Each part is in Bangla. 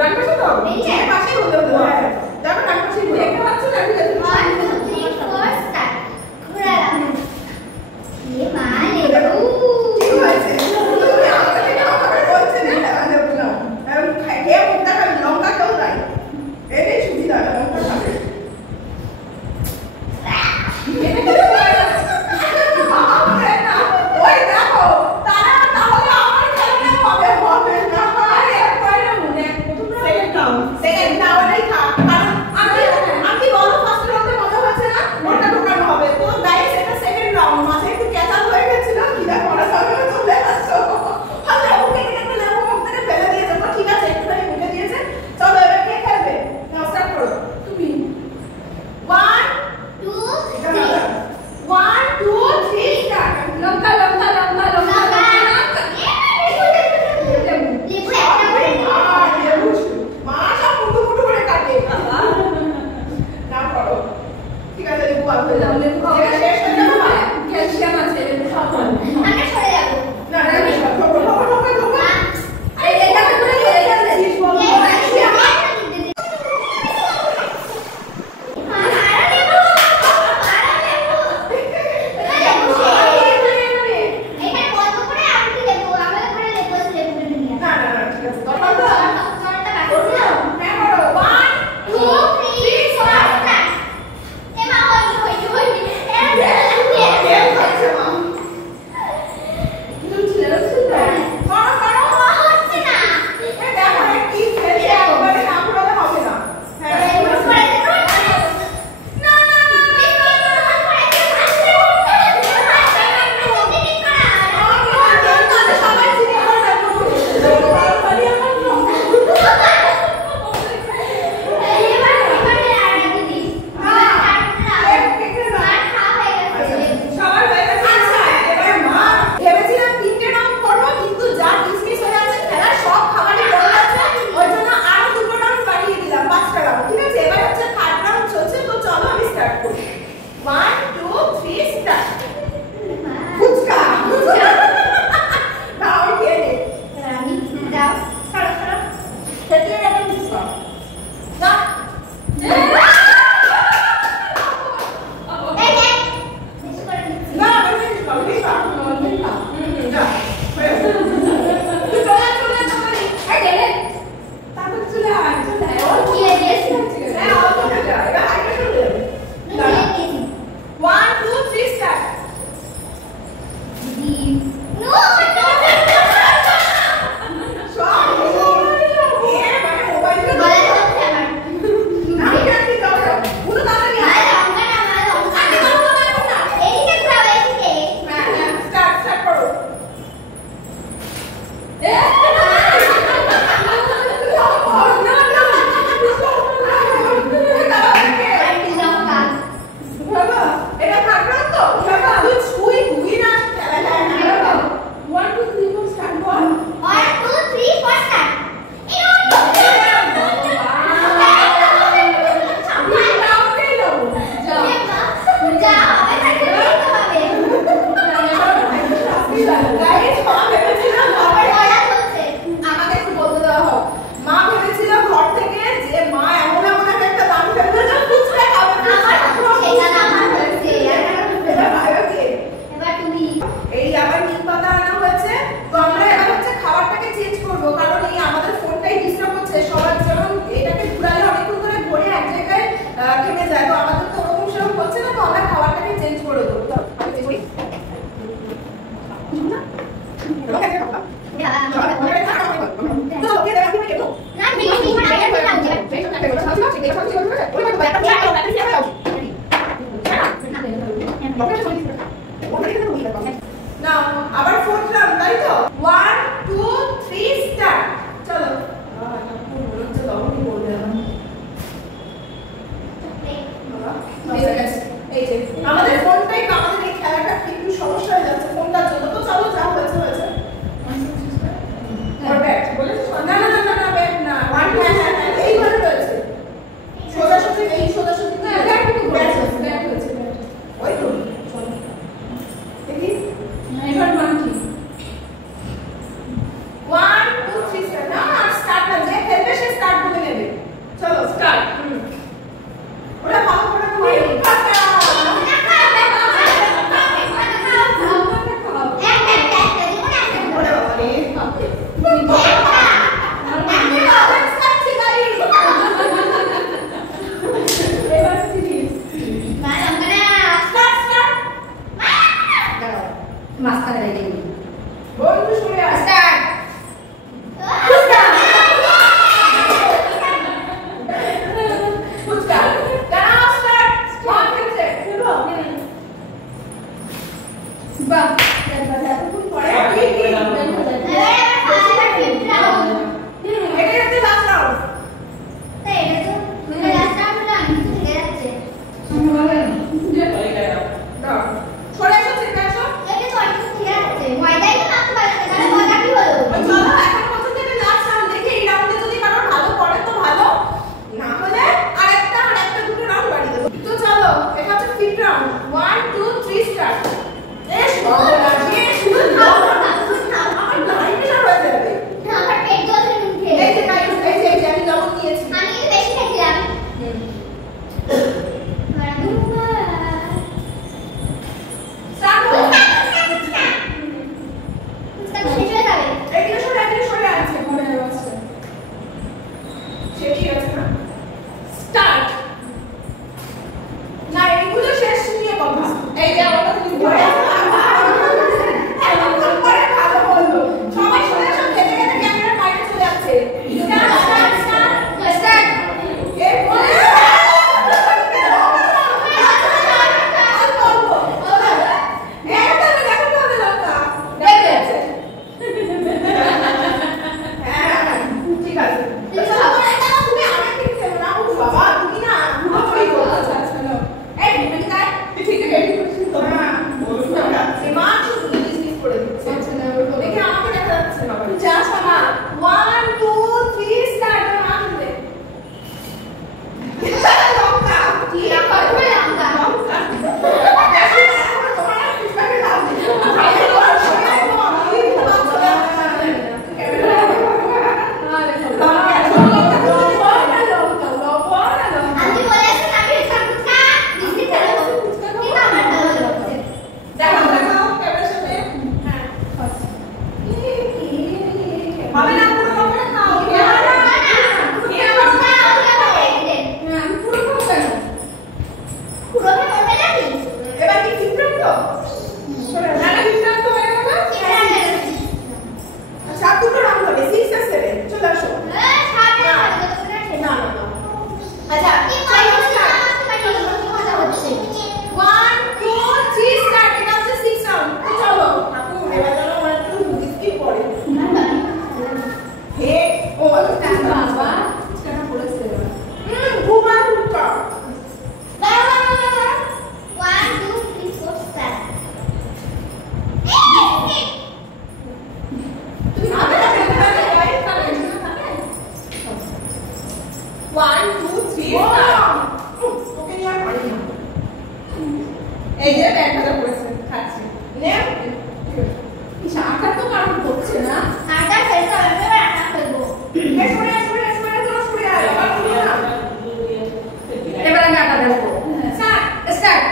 ডান পাশে তো নিচে পাশে হতে হতে দেখো ডান পাশে দেখতে পাচ্ছ না ঠিক আছে 1 2 3 4 স্টার্ট ঘোরালাম ये मान লেবু ঠিক আছে তুমি আমাকে থেকে আমাকে বলছে না লেবু নাও আমি খাইয়ে মুখটা খাই লঙ্কা কেউ নাই এটাই সুবিধা লঙ্কা খাবে এটা কি ওই দেখো তারা তাহলে আমার খেলনা হবে হবে না আরে পরে মনে সেকেন্ড রাউন্ডেই থাক কারণ আমি বলো ফার্স্ট রাউন্ডে মজা হচ্ছে না ওটা ঢোকানো হবে তো গাইস এটা সেকেন্ড রাউন্ড মাঝে একটু ক্যাচাল হয়ে গেছিল কি না পড়া সামনে চলে আসছো আরে ওকে একটা লেবু মুখ থেকে ফেলে দিয়েছে তো ঠিক আছে একটুখানি মুখে দিয়েছে চলো এবার কে খেলবে নাও স্টার্ট করো তুমি 1 2 3 1 2 3 স্টার্ট লঙ্কা লঙ্কা লঙ্কা লঙ্কা লেবু একটা করে মা সব মুটু মুটু শেষই আছে না স্টার্ট না এইগুলো শেষ নিয়ে কথা এই যে আমরা তুমি ধরে পরে ভালো বললো সবাই শুনে সব খেতে খেতে ক্যামেরার বাইরে চলে যাচ্ছে স্টার্ট এর পরে এই যে ব্যাগ ভাজা করেছে খাচ্ছি নে ইসা আটা তো কারণ করছে না আটা খেতে হবে আটা খাবো এসরে তোরা সরে আয় এবার আমি আটা দেব স্যার স্টার্ট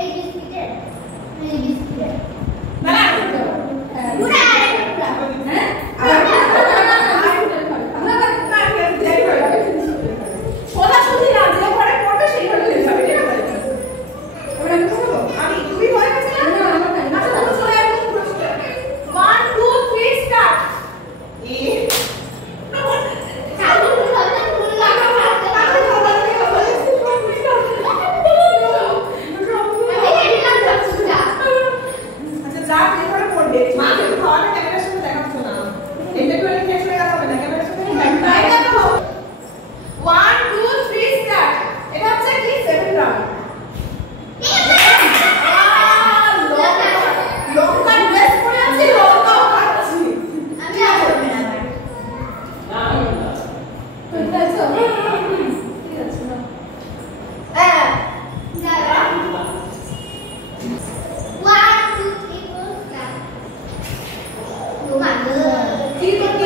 এই বিস্কিটের না পুরা আরেকটা হ্যাঁ আবার সোজাসুজি না যে ঘরে পড়বে সেই ঘরে চলে যাবে ঠিক আছে এবার আমি বলবো আমি তুমি হয়ে গেছে না আচ্ছা তুমি চলে আসো পুরো 1 2 3 স্টার্ট এ চালু হবে ফুল লাগা হবে আমি এটাই করছি আচ্ছা যা যে ঘরে পড়বে মা তুমি খাওয়াটা ক্যামেরার সামনে দেখাচ্ছ না এটা করে শেষ হয়ে গেল হবে না ক্যামেরার সামনে দেখাও 1 2 3 স্টার্ট এটা হচ্ছে কি 7 রাউন্ড লঙ্কা ড্রেস পরে আছি লঙ্কাও খাচ্ছি আমি আর করব না ঠিক আছে না হ্যাঁ দাঁড়া 1 2 3 4 5 ও মাগো কি তো কি